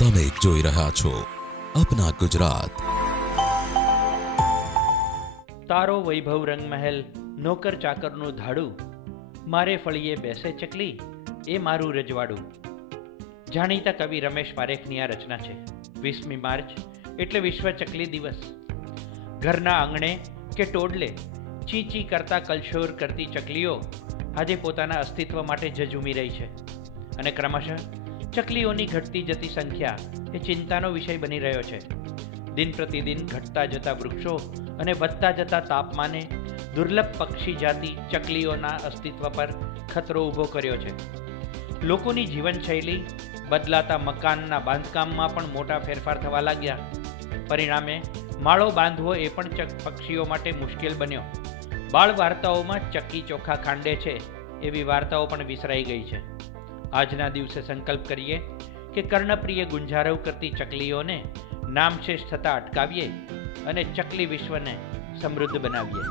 તમે જોઈ રહ્યા છો અપના ગુજરાત. તારો વૈભવ રંગમહેલ નોકર ચાકરનું ધાડું, મારે ફળીએ બેસે ચકલી એ મારું રજવાડું. જાણીતા કવિ રમેશ પારેખની આ રચના છે. 20મી માર્ચ એટલે વિશ્વ ચકલી દિવસ. ઘરના આંગણે કે ટોડલે ચી ચી કરતા કલશોર કરતી ચકલીઓ આજે પોતાના અસ્તિત્વ માટે ઝઝૂમી રહી છે અને ક્રમશઃ ચકલીઓની ઘટતી જતી સંખ્યા એ ચિંતાનો વિષય બની રહ્યો છે. દિન પ્રતિદિન ઘટતા જતા વૃક્ષો અને વધતા જતા તાપમાને દુર્લભ પક્ષી જાતિ ચકલીઓના અસ્તિત્વ પર ખતરો ઊભો કર્યો છે. લોકોની જીવનશૈલી, બદલાતા મકાનના બાંધકામમાં પણ મોટા ફેરફાર થવા લાગ્યા. પરિણામે માળો બાંધવો એ પણ પક્ષીઓ માટે મુશ્કેલ બન્યો. બાળ વાર્તાઓમાં ચક્કી ચોખા ખાંડે છે એવી વાર્તાઓ પણ વિસરાઈ ગઈ છે. આજના દિવસે સંકલ્પ કરીએ કે કર્ણપ્રિય ગુંજારવ કરતી ચકલીઓને નામશેષ થતાં અટકાવીએ અને ચકલી વિશ્વને સમૃદ્ધ બનાવીએ.